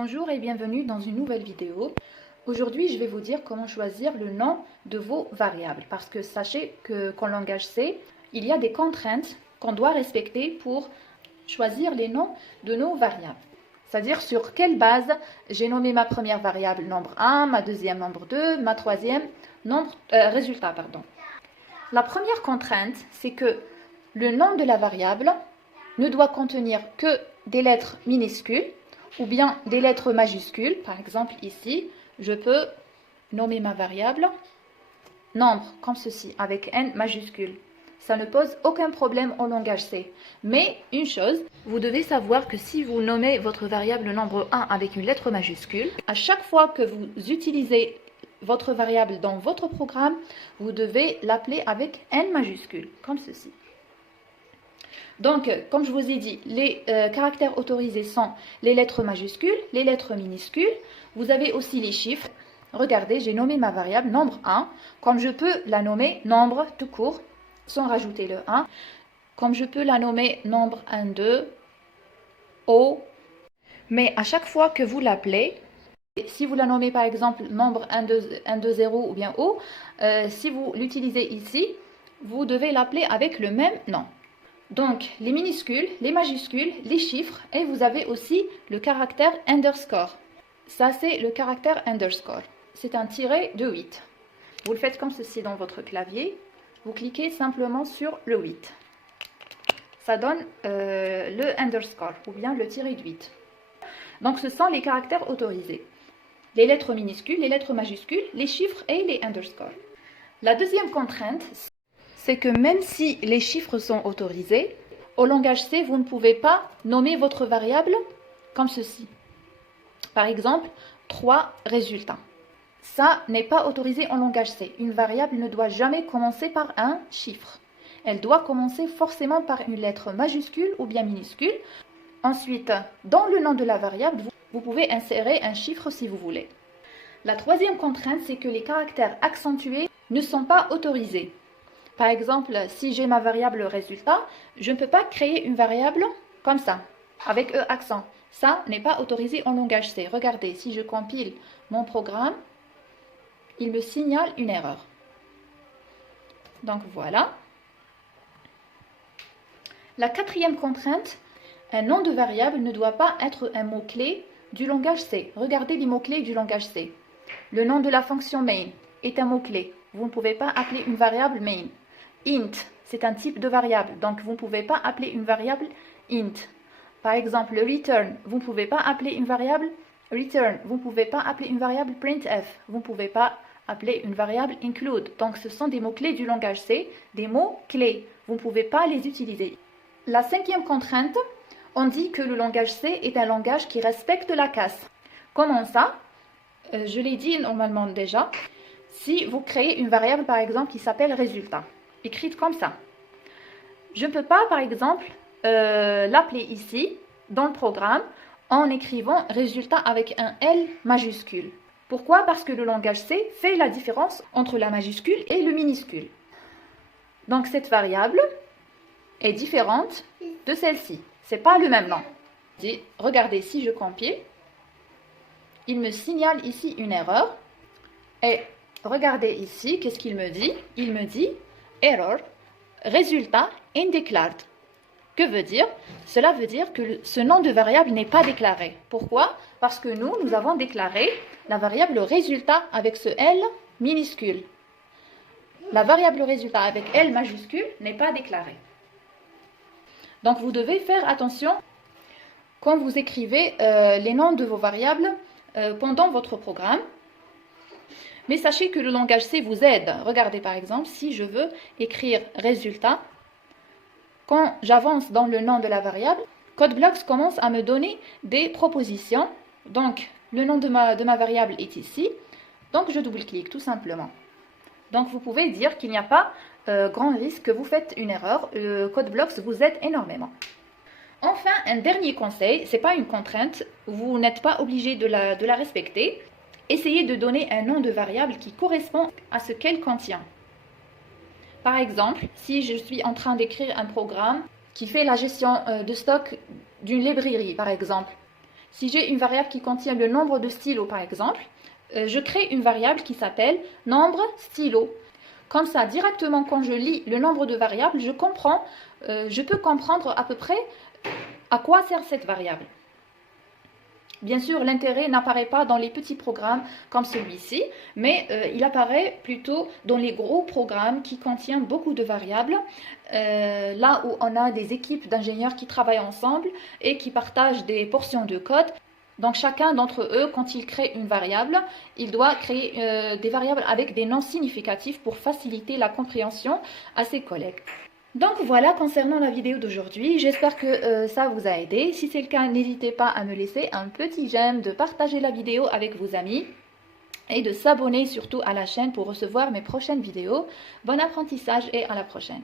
Bonjour et bienvenue dans une nouvelle vidéo. Aujourd'hui, je vais vous dire comment choisir le nom de vos variables. Parce que sachez qu'en langage C, il y a des contraintes qu'on doit respecter pour choisir les noms de nos variables. C'est-à-dire sur quelle base j'ai nommé ma première variable nombre 1, ma deuxième nombre 2, ma troisième résultat. La première contrainte, c'est que le nom de la variable ne doit contenir que des lettres minuscules ou bien des lettres majuscules. Par exemple, ici, je peux nommer ma variable nombre, comme ceci, avec N majuscule. Ça ne pose aucun problème en langage C. Mais une chose, vous devez savoir que si vous nommez votre variable nombre 1 avec une lettre majuscule, à chaque fois que vous utilisez votre variable dans votre programme, vous devez l'appeler avec N majuscule, comme ceci. Donc, comme je vous ai dit, les caractères autorisés sont les lettres majuscules, les lettres minuscules. Vous avez aussi les chiffres. Regardez, j'ai nommé ma variable nombre 1, comme je peux la nommer nombre tout court, sans rajouter le 1. Comme je peux la nommer nombre 1, 2, O. Mais à chaque fois que vous l'appelez, si vous la nommez par exemple nombre 1, 2, 0 ou bien O, si vous l'utilisez ici, vous devez l'appeler avec le même nom. Donc, les minuscules, les majuscules, les chiffres, et vous avez aussi le caractère underscore. Ça, c'est le caractère underscore. C'est un tiret de 8. Vous le faites comme ceci dans votre clavier. Vous cliquez simplement sur le 8. Ça donne le underscore, ou bien le tiret de 8. Donc, ce sont les caractères autorisés. Les lettres minuscules, les lettres majuscules, les chiffres et les underscores. La deuxième contrainte, c'est que même si les chiffres sont autorisés, au langage C, vous ne pouvez pas nommer votre variable comme ceci. Par exemple, 3 résultats. Ça n'est pas autorisé en langage C. Une variable ne doit jamais commencer par un chiffre. Elle doit commencer forcément par une lettre majuscule ou bien minuscule. Ensuite, dans le nom de la variable, vous pouvez insérer un chiffre si vous voulez. La troisième contrainte, c'est que les caractères accentués ne sont pas autorisés. Par exemple, si j'ai ma variable résultat, je ne peux pas créer une variable comme ça, avec E accent. Ça n'est pas autorisé en langage C. Regardez, si je compile mon programme, il me signale une erreur. Donc voilà. La quatrième contrainte, un nom de variable ne doit pas être un mot-clé du langage C. Regardez les mots-clés du langage C. Le nom de la fonction main est un mot-clé. Vous ne pouvez pas appeler une variable main. Int, c'est un type de variable, donc vous ne pouvez pas appeler une variable int. Par exemple, le return, vous ne pouvez pas appeler une variable return. Vous ne pouvez pas appeler une variable printf. Vous ne pouvez pas appeler une variable include. Donc, ce sont des mots-clés du langage C, des mots-clés. Vous ne pouvez pas les utiliser. La cinquième contrainte, on dit que le langage C est un langage qui respecte la casse. Comment ça? Je l'ai dit normalement déjà. Si vous créez une variable, par exemple, qui s'appelle résultat, écrite comme ça, je ne peux pas, par exemple, l'appeler ici, dans le programme, en écrivant résultat avec un L majuscule. Pourquoi? Parce que le langage C fait la différence entre la majuscule et le minuscule. Donc, cette variable est différente de celle-ci. Ce n'est pas le même nom. Regardez, si je compile, il me signale ici une erreur. Et regardez ici, qu'est-ce qu'il me dit? Il me dit error, résultat undeclared. Que veut dire? Cela veut dire que ce nom de variable n'est pas déclaré. Pourquoi? Parce que nous avons déclaré la variable résultat avec ce L minuscule. La variable résultat avec L majuscule n'est pas déclarée. Donc, vous devez faire attention quand vous écrivez les noms de vos variables pendant votre programme. Mais sachez que le langage C vous aide. Regardez par exemple, si je veux écrire résultat, quand j'avance dans le nom de la variable, CodeBlocks commence à me donner des propositions. Donc, le nom de ma variable est ici. Donc, je double-clique tout simplement. Donc, vous pouvez dire qu'il n'y a pas grand risque que vous faites une erreur. CodeBlocks vous aide énormément. Enfin, un dernier conseil, ce n'est pas une contrainte. Vous n'êtes pas obligé de la respecter. Essayez de donner un nom de variable qui correspond à ce qu'elle contient. Par exemple, si je suis en train d'écrire un programme qui fait la gestion de stock d'une librairie, par exemple, Si j'ai une variable qui contient le nombre de stylos par exemple, je crée une variable qui s'appelle nombre stylos. Comme ça, directement quand je lis le nombre de variables, je peux comprendre à peu près à quoi sert cette variable. Bien sûr, l'intérêt n'apparaît pas dans les petits programmes comme celui-ci, mais il apparaît plutôt dans les gros programmes qui contiennent beaucoup de variables, là où on a des équipes d'ingénieurs qui travaillent ensemble et qui partagent des portions de code. Donc chacun d'entre eux, quand il crée une variable, il doit créer des variables avec des noms significatifs pour faciliter la compréhension à ses collègues. Donc voilà concernant la vidéo d'aujourd'hui, j'espère que ça vous a aidé. Si c'est le cas, n'hésitez pas à me laisser un petit j'aime, de partager la vidéo avec vos amis et de s'abonner surtout à la chaîne pour recevoir mes prochaines vidéos. Bon apprentissage et à la prochaine.